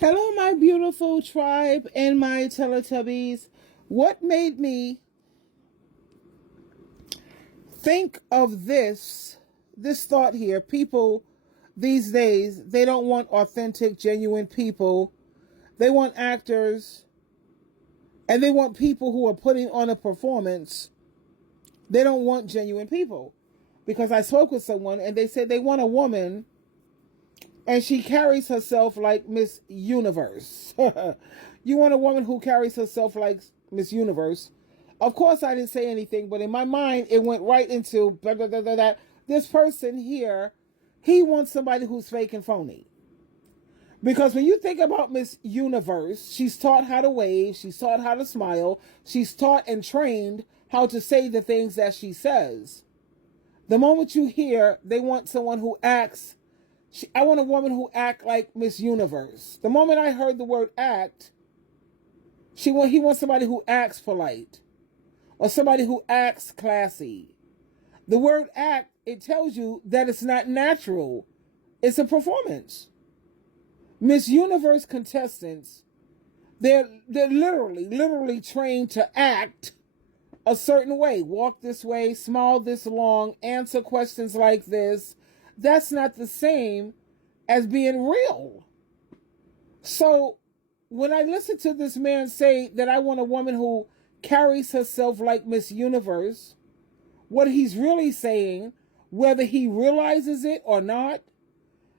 Hello, my beautiful tribe and my Teletubbies. What made me think of this thought here? People these days, they don't want authentic, genuine people. They want actors and they want people who are putting on a performance. They don't want genuine people. Because I spoke with someone and they said they want a woman and she carries herself like Miss Universe. You want a woman who carries herself like Miss Universe. Of course, I didn't say anything, but in my mind, it went right into blah, blah, blah, blah, blah. This person here, he wants somebody who's fake and phony. Because when you think about Miss Universe, she's taught how to wave, she's taught how to smile, she's taught and trained how to say the things that she says. The moment you hear they want someone who acts, I want a woman who act like Miss Universe. The moment I heard the word act, he wants somebody who acts polite or somebody who acts classy. The word act, it tells you that it's not natural. It's a performance. Miss Universe contestants, they're literally trained to act a certain way. Walk this way, smile this long, answer questions like this. That's not the same as being real. So when I listen to this man say that I want a woman who carries herself like Miss Universe, what he's really saying, whether he realizes it or not,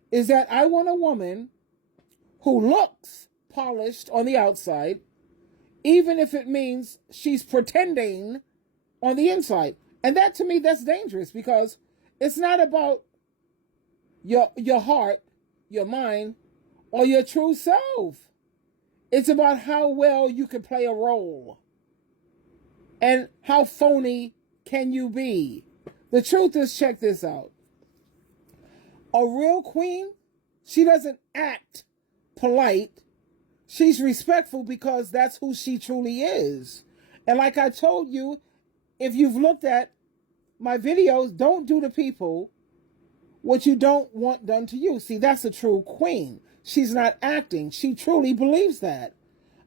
is that I want a woman who looks polished on the outside, even if it means she's pretending on the inside. And that, to me, that's dangerous, because it's not about your heart, your mind, or your true self. It's about how well you can play a role and how phony can you be. The truth is, check this out. A real queen, she doesn't act polite. She's respectful because that's who she truly is. And like I told you, if you've looked at my videos, don't do to people what you don't want done to you. See, that's a true queen. She's not acting. She truly believes that.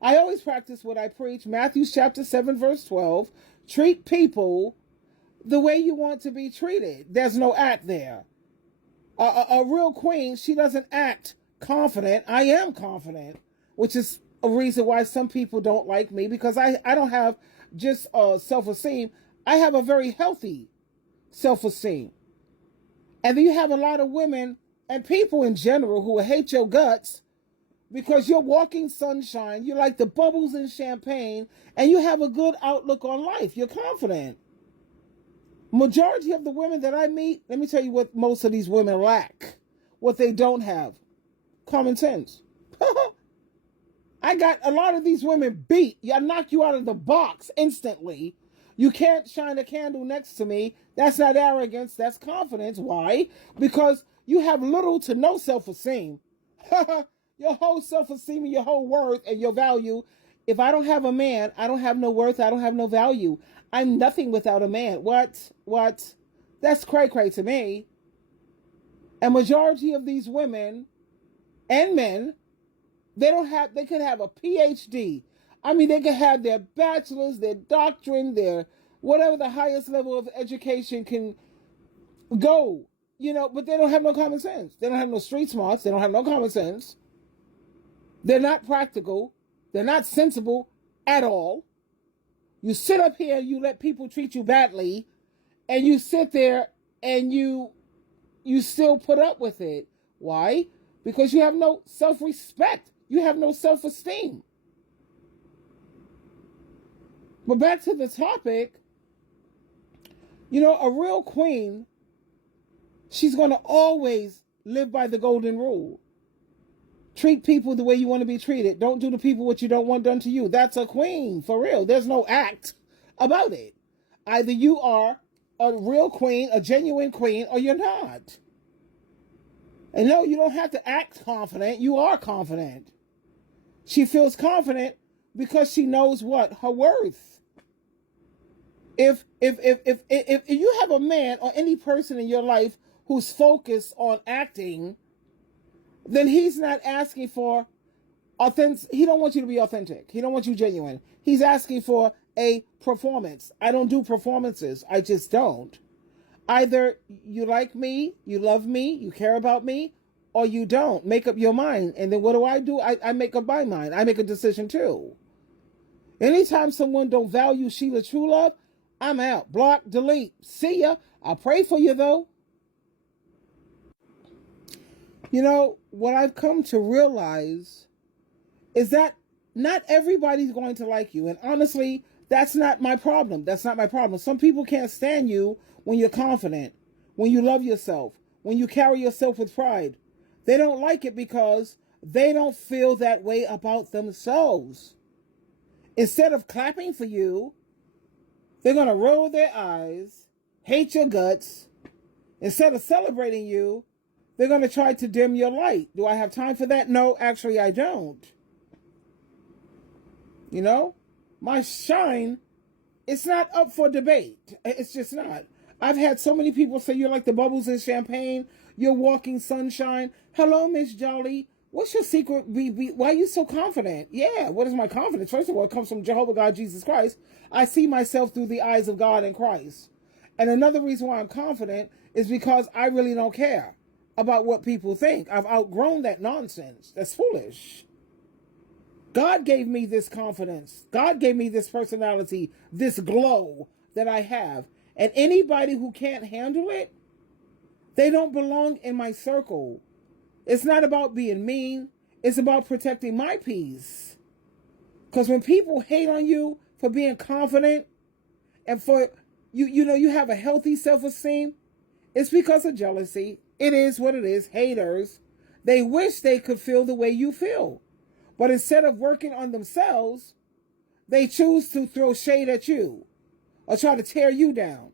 I always practice what I preach. Matthew chapter 7, verse 12. Treat people the way you want to be treated. There's no act there. A real queen, she doesn't act confident. I am confident, which is a reason why some people don't like me, because I don't have just self-esteem. I have a very healthy self-esteem. And then you have a lot of women and people in general who hate your guts because you're walking sunshine. You're like the bubbles in champagne, and you have a good outlook on life. You're confident. Majority of the women that I meet, let me tell you what most of these women lack. What they don't have. Common sense. I got a lot of these women beat. I knock you out of the box instantly. You can't shine a candle next to me. That's not arrogance. That's confidence. Why? Because you have little to no self-esteem. Your whole self-esteem and your whole worth and your value. If I don't have a man, I don't have no worth. I don't have no value. I'm nothing without a man. What? That's cray-cray to me. A majority of these women and men, they could have a PhD. I mean, they could have their bachelor's, their doctorate, their whatever the highest level of education can go, but they don't have no common sense. They don't have no street smarts. They don't have no common sense. They're not practical. They're not sensible at all. You sit up here, you let people treat you badly, and you sit there and you still put up with it. Why? Because you have no self-respect. You have no self-esteem. But back to the topic, a real queen, she's going to always live by the golden rule. Treat people the way you want to be treated. Don't do to people what you don't want done to you. That's a queen, for real. There's no act about it. Either you are a real queen, a genuine queen, or you're not. And no, you don't have to act confident. You are confident. She feels confident because she knows what? Her worth. If you have a man or any person in your life who's focused on acting, then he's not asking for He don't want you to be authentic. He don't want you genuine. He's asking for a performance. I don't do performances. I just don't. Either you like me, you love me, you care about me, or you don't. Make up your mind. And then what do? I make up my mind. I make a decision too. Anytime someone don't value SheilaTruelove, I'm out. Block, delete. See ya. I'll pray for you though. You know, what I've come to realize is that not everybody's going to like you. And honestly, that's not my problem. That's not my problem. Some people can't stand you when you're confident, when you love yourself, when you carry yourself with pride. They don't like it because they don't feel that way about themselves. Instead of clapping for you, they're going to roll their eyes, hate your guts. Instead of celebrating you, they're going to try to dim your light. Do I have time for that? No, actually, I don't. You know, my shine, it's not up for debate. It's just not. I've had so many people say you're like the bubbles in champagne. You're walking sunshine. Hello, Miss Jolly. What's your secret? Why are you so confident? Yeah, what is my confidence? First of all, it comes from Jehovah God, Jesus Christ. I see myself through the eyes of God and Christ. And another reason why I'm confident is because I really don't care about what people think. I've outgrown that nonsense. That's foolish. God gave me this confidence. God gave me this personality, this glow that I have. And anybody who can't handle it, they don't belong in my circle. It's not about being mean. It's about protecting my peace. Because when people hate on you for being confident and for, you have a healthy self-esteem, it's because of jealousy. It is what it is. Haters. They wish they could feel the way you feel. But instead of working on themselves, they choose to throw shade at you or try to tear you down.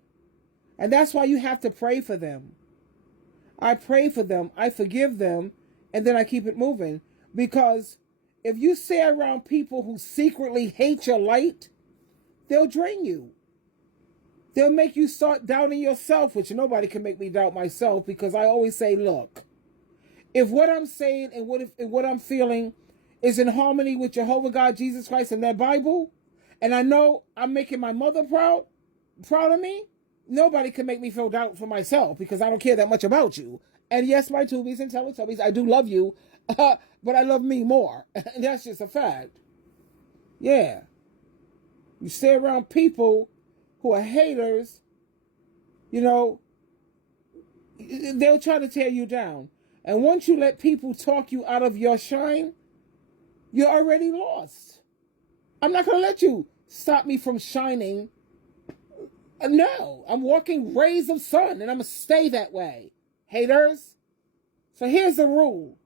And that's why you have to pray for them. I pray for them, I forgive them, and then I keep it moving. Because if you stay around people who secretly hate your light, they'll drain you. They'll make you start doubting yourself, which nobody can make me doubt myself, because I always say, look, if what I'm saying and what I'm feeling is in harmony with Jehovah God, Jesus Christ, and that Bible, and I know I'm making my mother proud of me, nobody can make me feel doubt for myself, because I don't care that much about you. And yes, my Tubies and Teletubbies, I do love you, but I love me more. And that's just a fact. Yeah. You stay around people who are haters, they'll try to tear you down. And once you let people talk you out of your shine, you're already lost. I'm not going to let you stop me from shining. No, I'm walking rays of sun, and I'm going to stay that way. Haters. So here's the rule.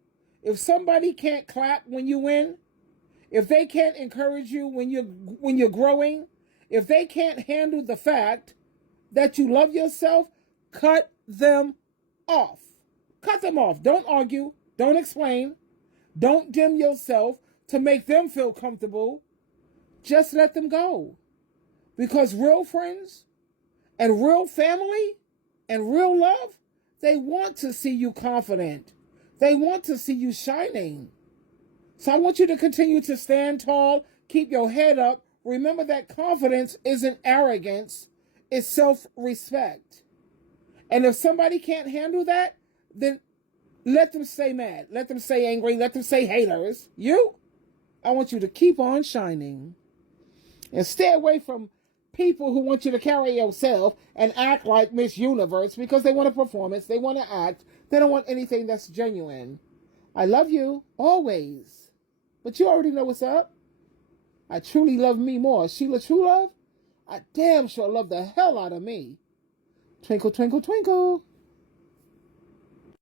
If somebody can't clap when you win, if they can't encourage you when you're growing, if they can't handle the fact that you love yourself, cut them off. Cut them off. Don't argue. Don't explain. Don't dim yourself to make them feel comfortable. Just let them go. Because real friends and real family and real love, they want to see you confident. They want to see you shining. So I want you to continue to stand tall, keep your head up. Remember that confidence isn't arrogance, it's self-respect. And if somebody can't handle that, then let them stay mad. Let them stay angry. Let them say haters. I want you to keep on shining. And stay away from people who want you to carry yourself and act like Miss Universe because they want a performance. They want to act. They don't want anything that's genuine. I love you always. But you already know what's up. I truly love me more. SheilaTruelove, I damn sure love the hell out of me. Twinkle, twinkle, twinkle.